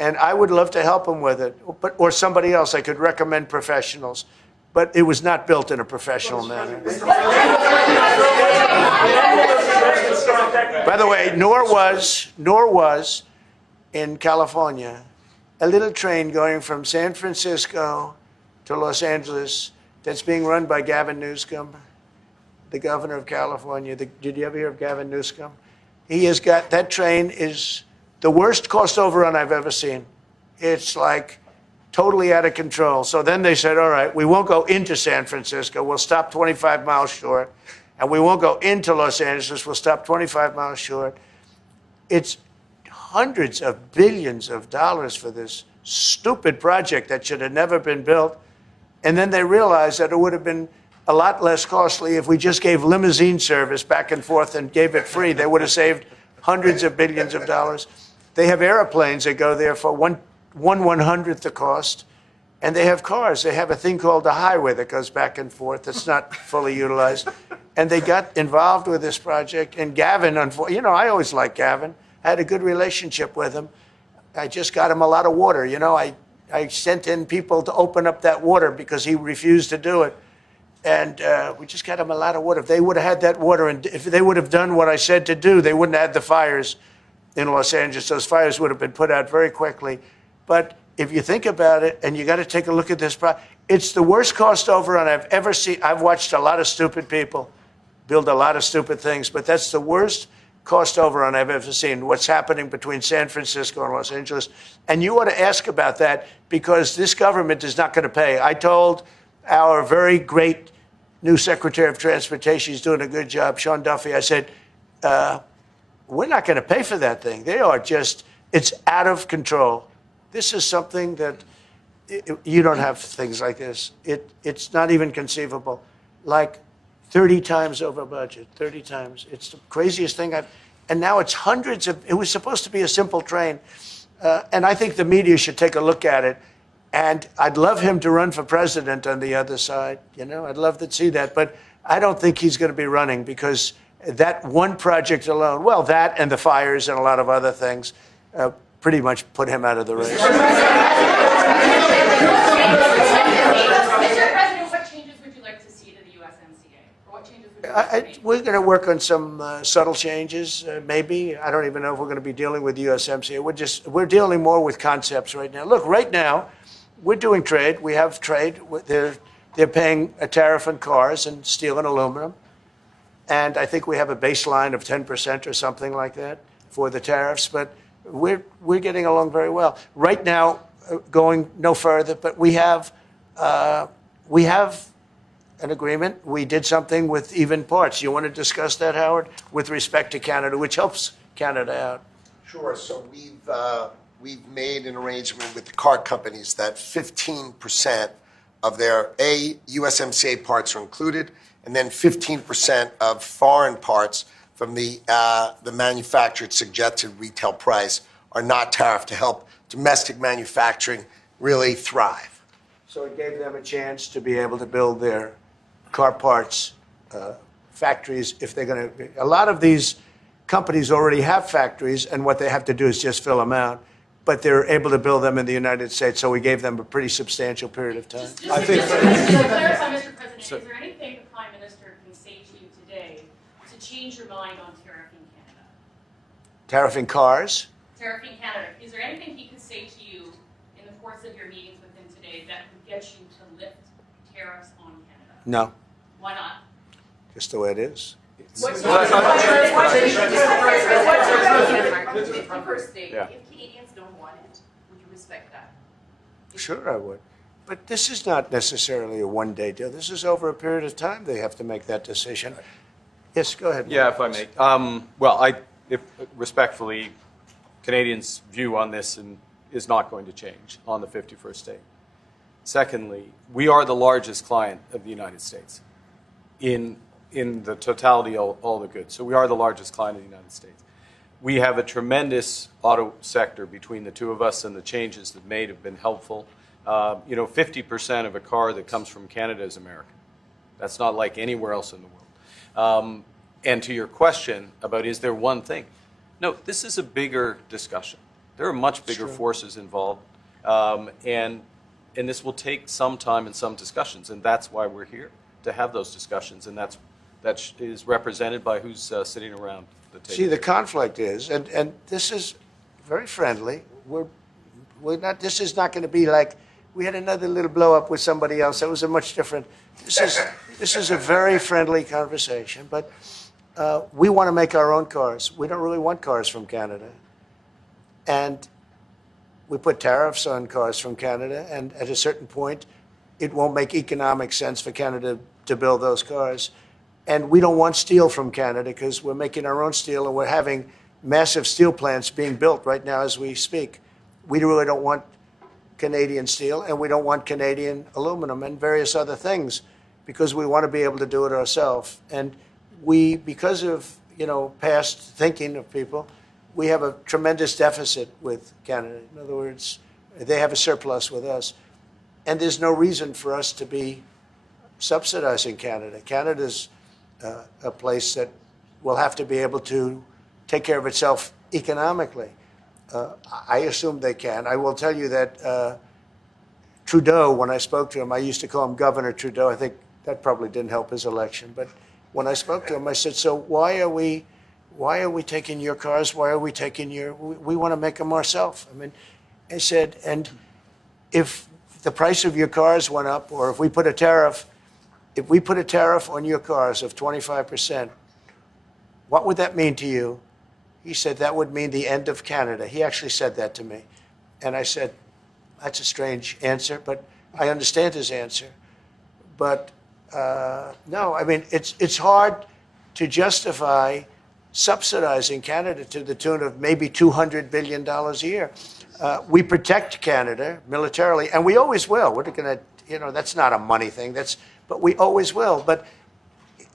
And I would love to help him with it. Or somebody else. I could recommend professionals. But it was not built in a professional manner. By the way, nor was in California a little train going from San Francisco to Los Angeles that's being run by Gavin Newsom, the governor of California. Did you ever hear of Gavin Newsom? He has got, that train is the worst cost overrun I've ever seen. It's like totally out of control. So then they said, all right, we won't go into San Francisco. We'll stop 25 miles short. And we won't go into Los Angeles. We'll stop 25 miles short. It's hundreds of billions of dollars for this stupid project that should have never been built. And then they realized that it would have been a lot less costly if we just gave limousine service back and forth and gave it free. They would have saved hundreds of billions of dollars. They have airplanes that go there for one 1/100th the cost. And they have cars. They have a thing called a highway that goes back and forth that's not fully utilized. And they got involved with this project. And Gavin, I always liked Gavin. I had a good relationship with him. I just got him a lot of water. I sent in people to open up that water because he refused to do it. And we just got him a lot of water. If they would have had that water, and if they would have done what I said to do, they wouldn't have had the fires in Los Angeles. Those fires would have been put out very quickly. But if you think about it, and you got to take a look at this, it's the worst cost overrun I've ever seen. I've watched a lot of stupid people build a lot of stupid things, but that's the worst cost overrun I've ever seen. What's happening between San Francisco and Los Angeles. And you ought to ask about that, because this government is not going to pay. I told our very great new Secretary of Transportation, he's doing a good job, Sean Duffy, I said, we're not going to pay for that thing. They are just, it's out of control. This is something that you don't have things like this. It's not even conceivable. Like 30 times over budget, 30 times. It's the craziest thing and now it's hundreds of, it was supposed to be a simple train. And I think the media should take a look at it. And I'd love him to run for president on the other side. I'd love to see that. But I don't think he's going to be running, because that one project alone, well, that and the fires and a lot of other things, pretty much put him out of the race. Mr. President, what changes would you like to see to the USMCA? Or what changes would you like to make? We're going to work on some subtle changes, maybe. I don't even know if we're going to be dealing with USMCA. We're dealing more with concepts right now. Look, right now, we're doing trade. We have trade. They're paying a tariff on cars and steel and aluminum. And I think we have a baseline of 10% or something like that for the tariffs. But we're getting along very well. Right now, going no further, but we have an agreement. We did something with even parts. You want to discuss that, Howard, with respect to Canada, which helps Canada out? Sure. So we've made an arrangement with the car companies that 15% of their USMCA parts are included, and then 15% of foreign parts from the manufactured suggested retail price are not tariffed, to help domestic manufacturing really thrive. So it gave them a chance to be able to build their car parts factories if they're going to. A lot of these companies already have factories, and what they have to do is just fill them out. But they're able to build them in the United States, so we gave them a pretty substantial period of time. I think. Just to clarify, Mr. President, is there anything the Prime Minister can say to you today to change your mind on tariffing Canada? Tariffing cars? Tariffing Canada. Is there anything he could say to you in the course of your meetings with him today that would get you to lift tariffs on Canada? No. Why not? Just the way it is. What's the first thing? Yeah. If Canadians don't want it, would you respect that? Sure, I would. But this is not necessarily a one-day deal. This is over a period of time they have to make that decision. Yes, go ahead. Yeah, if I may. If respectfully, Canadians' view on this is not going to change on the 51st state. Secondly, we are the largest client of the United States in the totality of all the goods. So we are the largest client of the United States. We have a tremendous auto sector between the two of us, and the changes that made have been helpful. 50% of a car that comes from Canada is American. That's not like anywhere else in the world. And to your question about is there one thing? No, this is a bigger discussion. There are much bigger forces involved, and this will take some time and some discussions, and that's why we're here, to have those discussions, and that is represented by who's sitting around the table. See, the conflict is, and this is very friendly. We're not. This is not going to be like we had another little blow up with somebody else. That was a much different. This is a very friendly conversation, but we want to make our own cars. We don't really want cars from Canada, and we put tariffs on cars from Canada, and at a certain point, it won't make economic sense for Canada to build those cars. And we don't want steel from Canada because we're making our own steel, and we're having massive steel plants being built right now as we speak. We really don't want Canadian steel, and we don't want Canadian aluminum and various other things because we want to be able to do it ourselves. And we, because of past thinking of people, we have a tremendous deficit with Canada. In other words, they have a surplus with us. And there's no reason for us to be subsidizing Canada. Canada's a place that will have to be able to take care of itself economically. I assume they can. I will tell you that Trudeau, when I spoke to him, I used to call him Governor Trudeau. I think that probably didn't help his election. But when I spoke to him, I said, so why are we taking your cars? Why are we taking we want to make them ourselves. I mean, I said, and if the price of your cars went up, or if we put a tariff on your cars of 25%, what would that mean to you? He said that would mean the end of Canada. He actually said that to me. And I said, that's a strange answer, but I understand his answer. But no, I mean, it's hard to justify subsidizing Canada to the tune of maybe $200 billion a year. We protect Canada militarily, and we always will. We're going to, that's not a money thing. But we always will. But,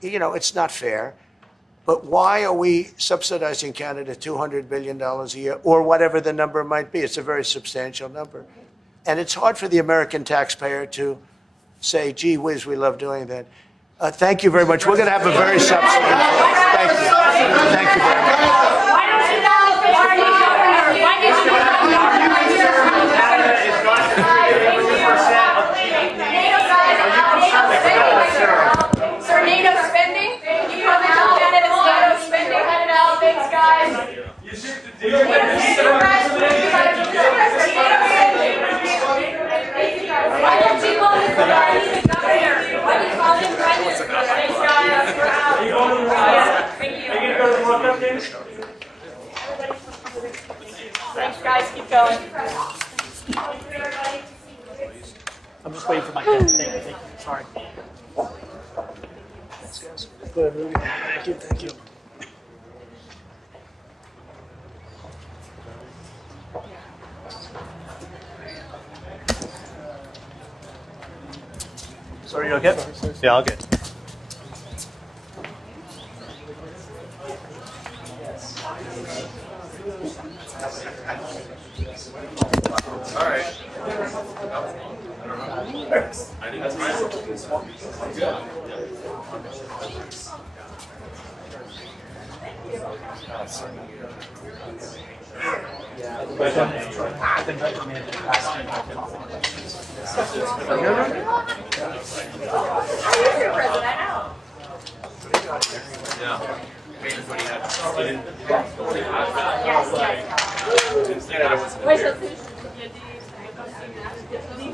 it's not fair. But why are we subsidizing Canada $200 billion a year, or whatever the number might be? It's a very substantial number. And it's hard for the American taxpayer to say, gee whiz, we love doing that. Thank you very much. We're going to have a very substantive vote. Thank you. Thank you very much. Why don't you now officially governor? Why did you not Canada is not contributing 50% of GDP. Sir, NATO spending? You comment on Canada's NATO spending? Cut it out, thanks guys. You should do Why don't you call him governor? Why do you call him prime minister? Thanks guys, we're out. Are you going to the World Cup? Thank you. Are you going to go to the World Cup games? Thanks guys, keep going. I'm just waiting for my pen. Thank you. Sorry. Go ahead, Rudy. Thank you. Thank you. So are you okay? Yeah, I'll get. All right. I think that's right. Good. I've been recommended asking Yeah. Everybody had. Yes, yes. Didn't say that I wasn't Wait, here. so